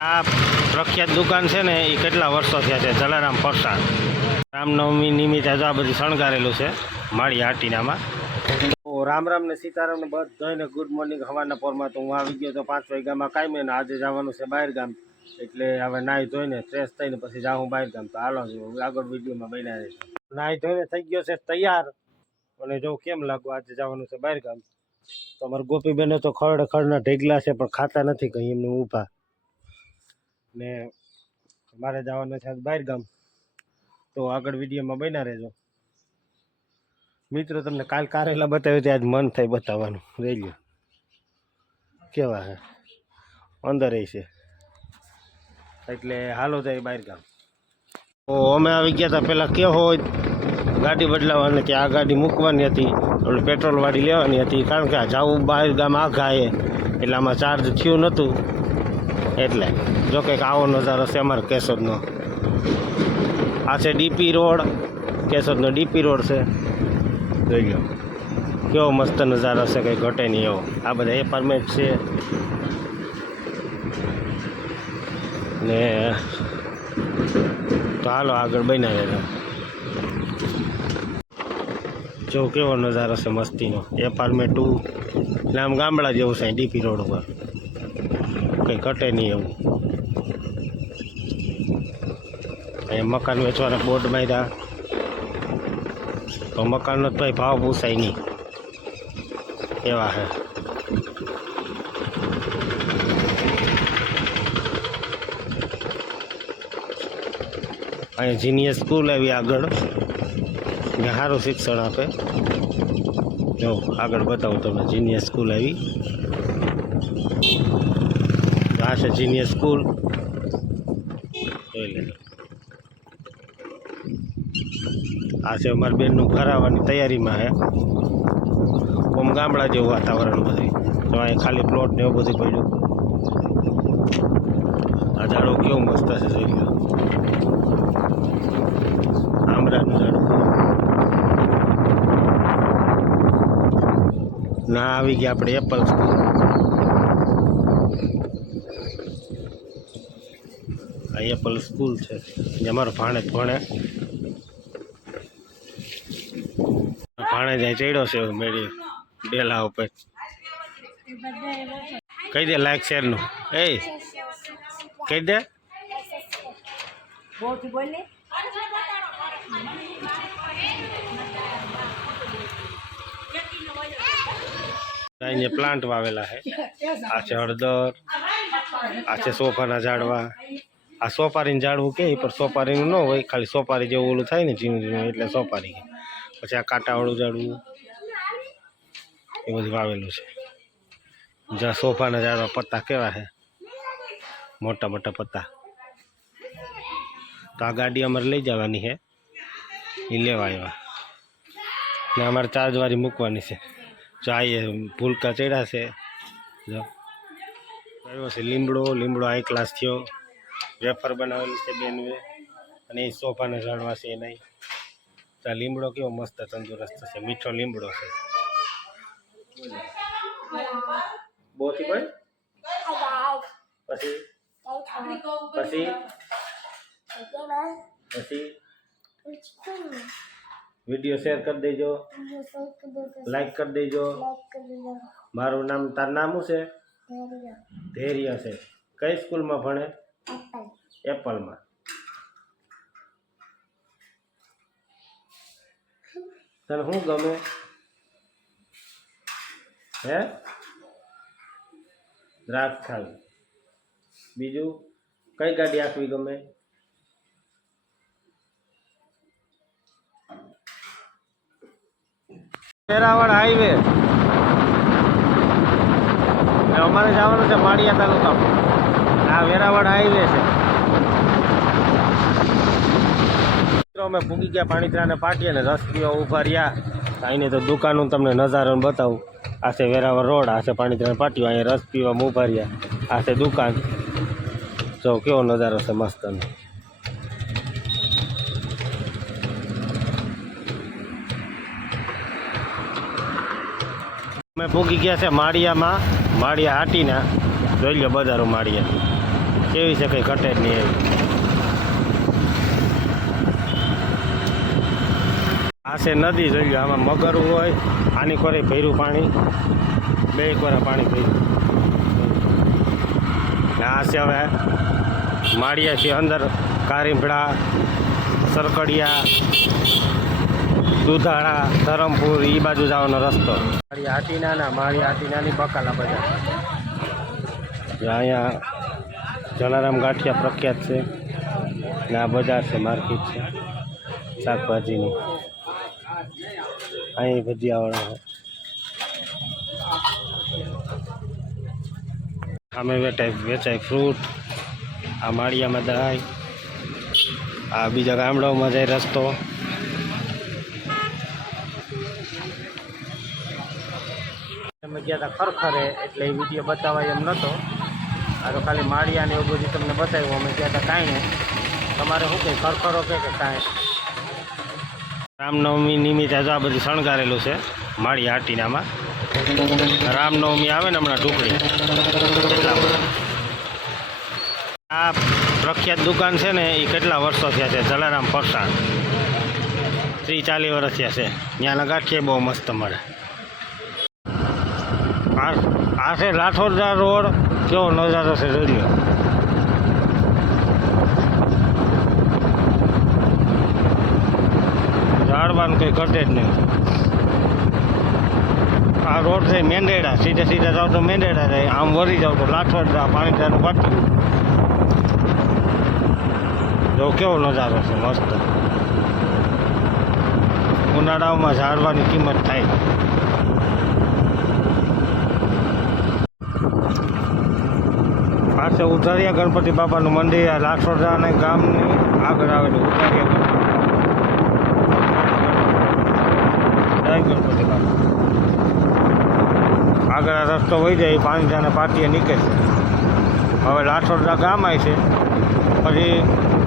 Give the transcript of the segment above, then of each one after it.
આ પ્રખ્યાત દુકાન છે ને એ કેટલા વર્ષો થયા છે, જલારામ પ્રસાદ. રામનવમી નિમિત્તે આ બધું શણગારેલું છે માળી હાટીનામાં. રામ રામ ને સીતારામ ને બધાને ગુડ મોર્નિંગ. હવાના પોરમાં તો હું આવી ગયો તો 5 વાગ્યામાં કાંઈ ને આજે જવાનું છે બહાર ગામ, એટલે હવે નાહી ધોઈને ફ્રેશ થઈને પછી જાઉં બહાર ગામ. તો હાલો આગળ વિડીયોમાં બન્યા રહીશું. નાહી ધોઈને થઈ ગયો છે તૈયાર, અને જો કેમ લાગુ આજે જવાનું છે બહાર ગામ. તો અમારા ગોપીબેને તો ખડના ઢેગલા છે પણ ખાતા નથી કંઈ એમને ઊભા, ને મારે જવાનું છે બહાર ગામ. તો આગળ વિડીયોમાં બન્યા રહેજો મિત્રો. તમને કાલ કારેલા બતાવ્યું ત્યાં આજ મન થાય બતાવવાનું. રેલ્યો કેવા હે અંદર છે, એટલે હાલો જાય બહાર ગામ. તો અમે આવી ગયા હતા પહેલાં કે હોય ગાડી બદલાવાની હતી, આ ગાડી મૂકવાની હતી, એટલે પેટ્રોલવાળી લેવાની હતી, કારણ કે આ જવું બહાર ગામ આઘા એ, એટલે આમાં ચાર્જ થયું નહોતું. એટલે જો કંઈક આવો નજારો છે અમારો કેશોદનો. આ છે ડીપી રોડ, કેશોદનો ડીપી રોડ છે. જોઈ લો કેવો મસ્ત નજારો છે, કંઈ ઘટે નહીં એવો. આ બધા એપાર્ટમેન્ટ છે ને. તો હાલો આગળ બન્યા રહેજો. જો કેવો નજારો છે મસ્તીનો. એપાર્ટમેન્ટ 2 ને આમ ગામડા જેવું છે ડીપી રોડ ઉપર, કંઈ ઘટે નહીં એવું. અહીંયા મકાન વેચવાના બોર્ડ માર્યા, તો મકાનનો તો ભાઈ ભાવ પૂછાય નહીં એવા છે. અહીંયા જીનિયર સ્કૂલ આવી આગળ, ને સારું શિક્ષણ આપે. જો આગળ બતાવું તમને, જીનિયર સ્કૂલ આવી. આ છે જીનિયર સ્કૂલ, જોઈ લેજો. આ છે અમારી બેનનું ઘર આવવાની તૈયારીમાં છે. આમ ગામડા જેવું વાતાવરણ બધું. તો અહીંયા ખાલી પ્લોટ ને એવું બધું પડ્યું. આ ઝાડો કેવું મસ્ત છે, જોઈ લો. આંબરાનું ઝાડું ના. આવી ગયા આપણે એપલ સ્કૂલ. આ એપલ સ્કૂલ છે, અમારો ભાણે જાય ચડ્યો છે મેળી ડેલા ઉપર. કહી દે લાઈક શેરનું, એ કહી દે. અહીંયા પ્લાન્ટ વાવેલા છે. આ છે હળદર, આ છે સોફાના ઝાડવા. આ સોપારીનું ઝાડવું કે પણ સોપારીનું ન હોય, ખાલી સોપારી જેવું ઓલું થાય ને ઝીણું ઝીણું, એટલે સોપારી. પછી આ કાંટાવાળું ઝાડવું એ બધું વાવેલું છે. જ્યાં સોફાના ઝાડવા પત્તા કેવા છે, મોટા મોટા પત્તા. તો આ ગાડી અમારે લઈ જવાની છે, એ લેવા આવ્યા. ને અમારે ચાર્જવાળી મૂકવાની છે. જો આ ભૂલકા ચડ્યા છે. જો આવ્યો છે લીમડો હાઈ ક્લાસ થયો. વેફર બનાવેલી છે બેનવે, અને એ સોફાના ઝાડવા છે નહીં. તો આ લીમડો કેવો મસ્ત તંદુરસ્ત છે, મીઠો લીમડો છે. બોથી ભાઈ પછી પછી પછી વિડીયો શેર કરી દેજો, લાઈક કરી દેજો. મારું નામ, તારું નામ શું છે? ધૈર્ય છે. કઈ સ્કૂલમાં ભણે? એપલમાં. તને શું ગમે હે? દ્રાક્ષ ખાવી. બીજું કઈ ગાડી આંકવી ગમે? વેરાવળ હાઈવે. અમારે જવાનું છે માળિયા તાલુકામાં. આ વેરાવળ હાઈવે છે. અમે પૂગી ગયા પાણીત્રાને પાટીએ ને રસ પીવા ઊભા રહ્યા. અહીંની તો દુકાનો તમને નજારો બતાવું. આ છે વેરાવળ રોડ, આ છે પાણીત્રાને પાટીઓ. અહીંયા રસ પીવામાં ઊભા રહ્યા. આ છે દુકાન. જો કેવો નજારો છે મસ્ત. અમે પૂગી ગયા છે માળિયામાં, માળિયા હાટીના. જોઈ લો બજારો માળિયા. કેવી છે કંઈ ઘટે જ નહીં એવી. આ છે નદી જોઈ લો, આમાં મગરું હોય, આની કોરે ભર્યું પાણી, બે કોરા પાણી ભર્યું. આ છે હવે માળિયા છે અંદર, કારીમભડા, સરકડિયા, દુધાળા, ધરમપુર એ બાજુ જવાનો રસ્તો. માળિયા હાટીનાના, માળિયા હાટીનાની બકાલા બજાર. અહીંયા જલારામ ગાંઠિયા પ્રખ્યાત છે ને આ બજાર છે, માર્કેટ છે શાકભાજીની. અહીં ભજીયાવાળા અમે વેચાય ફ્રૂટ. આ માળિયામાં દહાય, આ બીજા ગામડાઓમાં જાય રસ્તો. અમે ગયા હતા ખરખરે એટલે એ વિડીયો બતાવાય એમ નહોતો. આ તો ખાલી માળિયાને એવું બધું તમને બતાવ્યું. અમે ગયા હતા કાંઈ નહીં. તમારે શું કંઈ ખરખરો કે કાંઈ? રામનવમી નિમિત્તે આ બધું શણગારેલું છે માળિયા હાટીનામાં. રામનવમી આવે ને હમણાં ઢુકડી, આ પ્રખ્યાત દુકાન છે ને એ કેટલા વર્ષો થયા છે, જલારામ ફરસાણ. 30-40 વર્ષ થયા છે. ત્યાંના ગાંઠિયા બહુ મસ્ત મળે. આ છે લાઠોદરા રોડ, કેવો નજારો છે જોઈ લો. ઝાડવાનું કંઈ ઘટે જ નહીં. આ રોડ છે મેંદેડા, સીધે સીધા જાઓ તો મેંદેડા થાય, આમ વળી જાઓ તો લાઠોદરા પાણીદારનું પાટિયું. જો કેવો નજારો છે મસ્ત. ઉનાળામાં ઝાડવાની કિંમત થાય. પાસે ઉધારિયા ગણપતિ બાપાનું મંદિર, આ લાઠોદરા અને ગામની આગળ આવેલું ઉધારિયા ગણપતિ બાપા. આગળ આ રસ્તો વહી જાય, પાણીદારના પાટીએ નીકળે છે. હવે લાઠોદરા ગામ આવે છે, પછી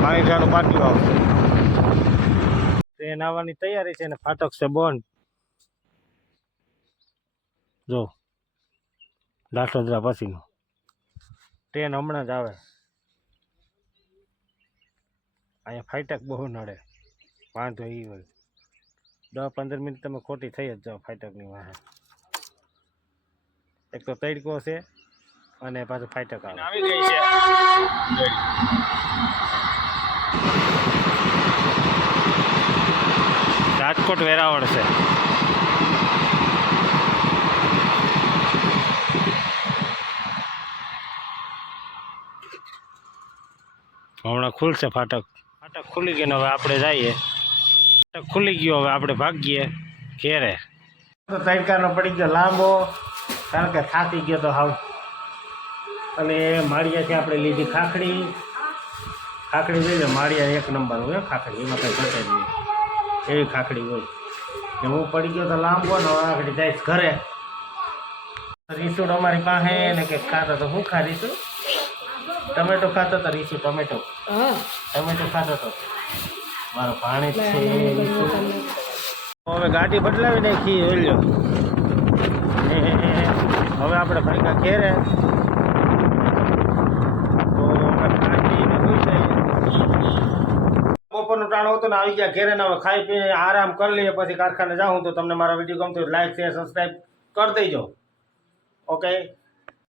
પાણીદારનું પાટીઓ આવશે. ટ્રેન આવવાની તૈયારી છે ને ફાટક છે બંધ. જો લાઠોદરા પછીનું ટ્રેન હમણાં જ આવે. અહીંયા ફાટક બહુ નડે, વાંધો એ હોય. 10-15 મિનિટ તમે ખોટી થઈ જ જાઓ ફાટકની વાહે. એક તો તડકો છે અને પાછું ફાટક આવે. આવી ગઈ છે રાજકોટ વેરાવળ છે. હમણાં ખુલશે ફાટક. ફાટક ખુલી ગયો, હવે આપણે જઈએ. ફાટક ખુલી ગયો, હવે આપણે ભાગીએ ઘેરે. તો તડકાનો પડી ગયો લાંબો, કારણ કે થાકી ગયો તો હાવ. અને માળિયાથી આપણે લીધી ખાખડી. ખાખડી લઈ લો, માળિયા એક નંબર હોય ખાખડી, એમાં કંઈ ઘટે જ નહીં, એવી ખાખડી હોય. ને હું પડી ગયો તો લાંબો ને આગળ જઈશ ઘરે. રીસુડ અમારી પાસે ને કે ખાતો તો હું રીસું ટમેટો ખાતો તો રીસુ ટમેટો ખાતો તો મારો પાણી જ છે. હવે ગાડી બદલાવી નાખી ઓલ્યો. હવે આપણે ભાઈકા ઘેરે તો બપોરનું ટાણું હતું ને આવી ગયા ઘેરે ને હવે ખાઈ પીને આરામ કરી લઈએ, પછી કારખાને જાઉં. તો તમને મારા વિડીયો ગમતો લાઈક શેર સબસ્ક્રાઈબ કરી દેજો. ઓકે.